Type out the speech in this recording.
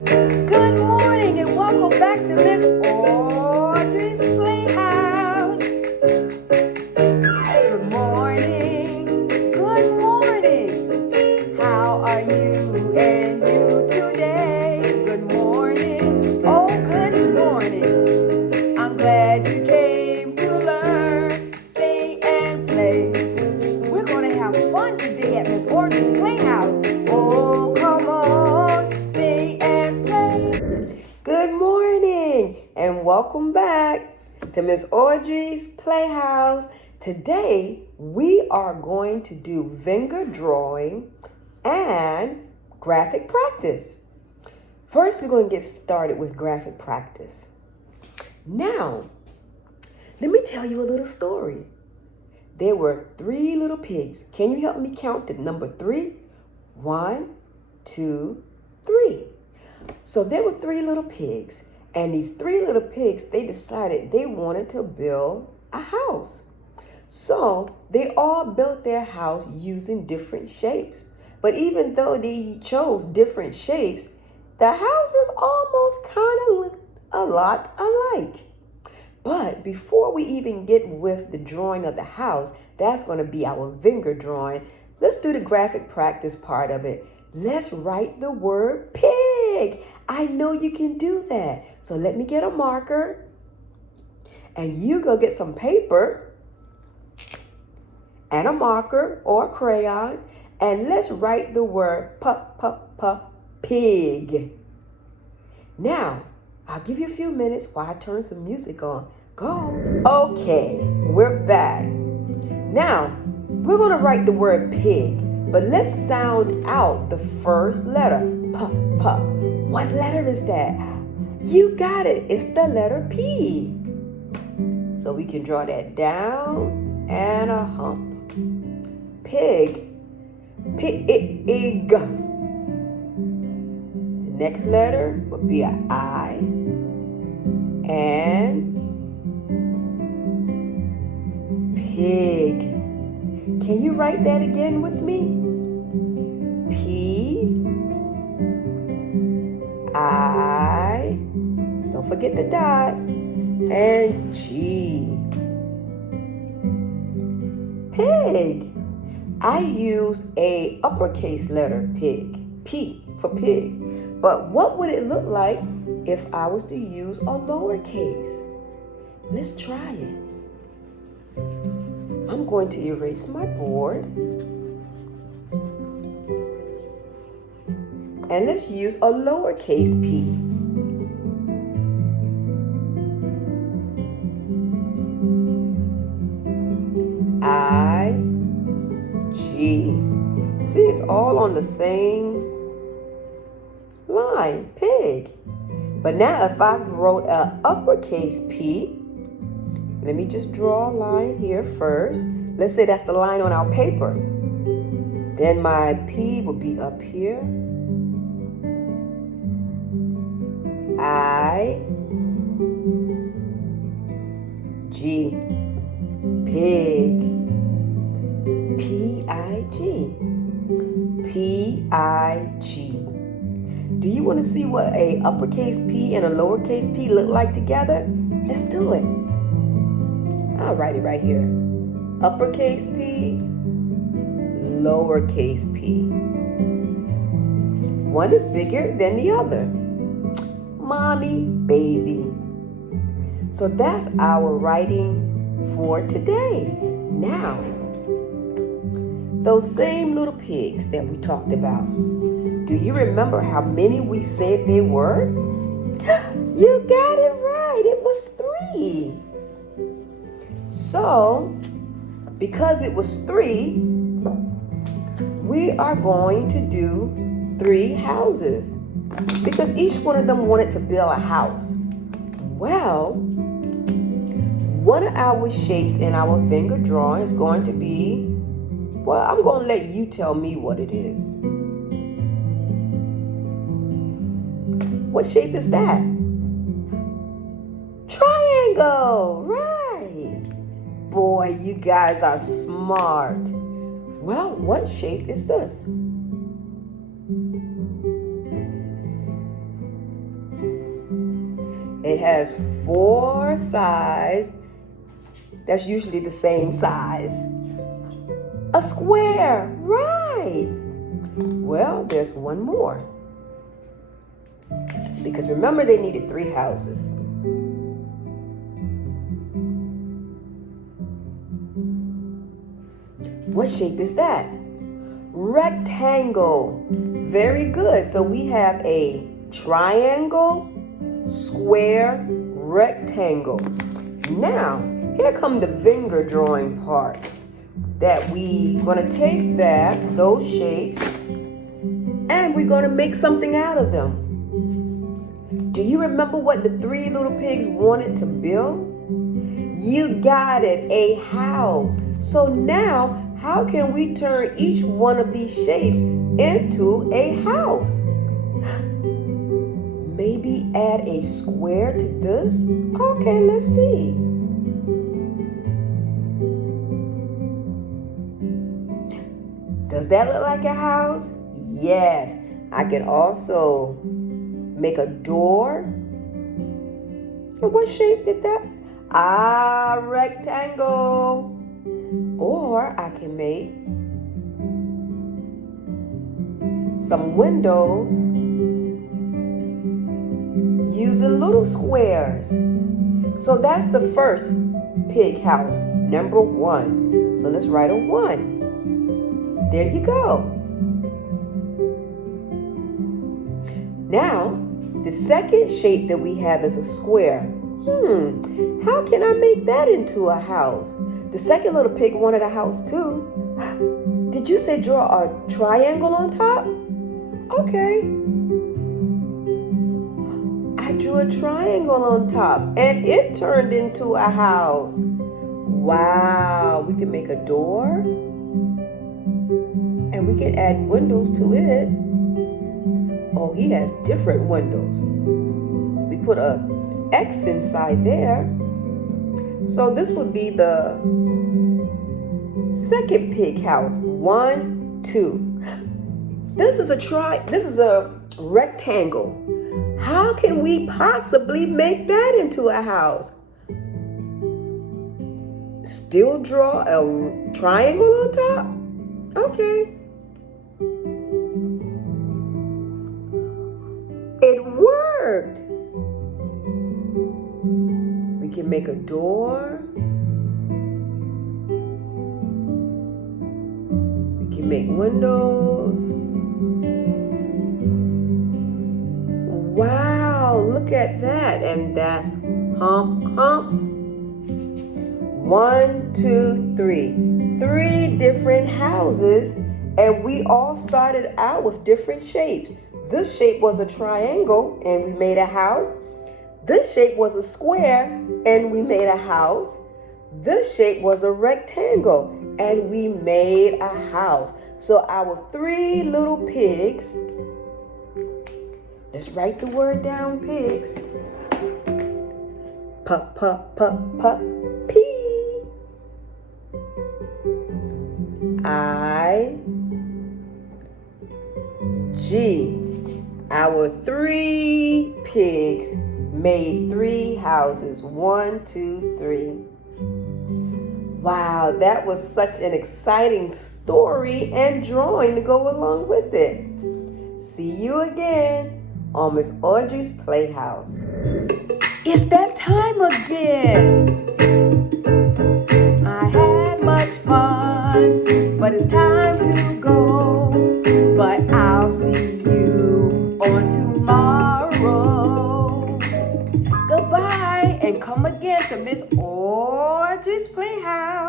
Good morning and welcome back to Miss Audrey's Playhouse. Good morning. Good morning. How are you and you today? Good morning. Oh, good morning. I'm glad you came to learn, stay and play. We're going to have fun today at Miss Audrey's Playhouse. Oh, come on, stay and play. Good morning and welcome back to Miss Audrey's Playhouse. Today we are going to do finger drawing and graphic practice. First, we're going to get started with graphic practice. Now, let me tell you a little story. There were 3 little pigs. Can you help me count the number 3? 1, 2, 3. So there were 3 little pigs, and these 3 little pigs, they decided they wanted to build a house. So they all built their house using different shapes. But even though they chose different shapes, the houses almost kind of looked a lot alike. But before we even get with the drawing of the house, that's going to be our finger drawing. Let's do the graphic practice part of it. Let's write the word pig. I know you can do that. So let me get a marker. And you go get some paper and a marker or a crayon. And let's write the word pig. Now, I'll give you a few minutes while I turn some music on. Go. Okay, we're back. Now, we're going to write the word pig, but let's sound out the first letter. P. What letter is that? You got it. It's the letter P. So we can draw that down and a hump. Pig. Pig. The next letter would be an I. And pig. Can you write that again with me? P, I, don't forget the dot, and G. Pig. I used a uppercase letter, pig, P for pig. But what would it look like if I was to use a lowercase? Let's try it. I'm going to erase my board. And let's use a lowercase p. I, G. See, it's all on the same line, pig. But now if I wrote an uppercase P, let me just draw a line here first. Let's say that's the line on our paper. Then my P will be up here. I, G, pig, P-I-G, P-I-G. Do you want to see what a uppercase P and a lowercase p look like together? Let's do it. I'll write it right here. Uppercase P, lowercase p. One is bigger than the other. Mommy, baby. So that's our writing for today. Now, those same little pigs that we talked about, do you remember how many we said they were? You got it right. It was 3. So, because it was 3, we are going to do 3 houses. Because each one of them wanted to build a house. Well, one of our shapes in our finger drawing is going to be, well, I'm going to let you tell me what it is. What shape is that? Triangle, right. Boy, you guys are smart. Well, what shape is this? It has 4 sides. That's usually the same size. A square, right. Well, there's one more. Because remember, they needed 3 houses. What shape is that? Rectangle. Very good. So we have a triangle, square, rectangle. Now, here come the finger drawing part. That we're gonna take those shapes, and we're gonna make something out of them. Do you remember what the 3 little pigs wanted to build? You got it, a house. So now, how can we turn each one of these shapes into a house? Maybe add a square to this? Okay, let's see. Does that look like a house? Yes. I can also make a door. And what shape did that? Rectangle. Or I can make some windows using little squares. So that's the first pig house, number 1. So let's write a 1. There you go. Now, the second shape that we have is a square. How can I make that into a house? The second little pig wanted a house too. Did you say draw a triangle on top? Okay. I drew a triangle on top and it turned into a house. Wow, we can make a door and we can add windows to it. Oh, he has different windows. We put a X inside there. So this would be the second pig house. 1, 2. This is a rectangle. How can we possibly make that into a house? Still draw a triangle on top? Okay. It worked. We can make a door. We can make windows. Wow, look at that. And that's hump, hump. 1, 2, 3. 3 different houses, and we all started out with different shapes. This shape was a triangle, and we made a house. This shape was a square, and we made a house. This shape was a rectangle, and we made a house. So our 3 little pigs, let's write the word down, pigs. P. I-G. Our 3 pigs made 3 houses. 1, 2, 3. Wow, that was such an exciting story and drawing to go along with it. See you again on Miss Audrey's Playhouse. It's that time again. I had much fun, but it's time to go. But I'll see you on tomorrow. Goodbye, and come again to Miss Audrey's Playhouse.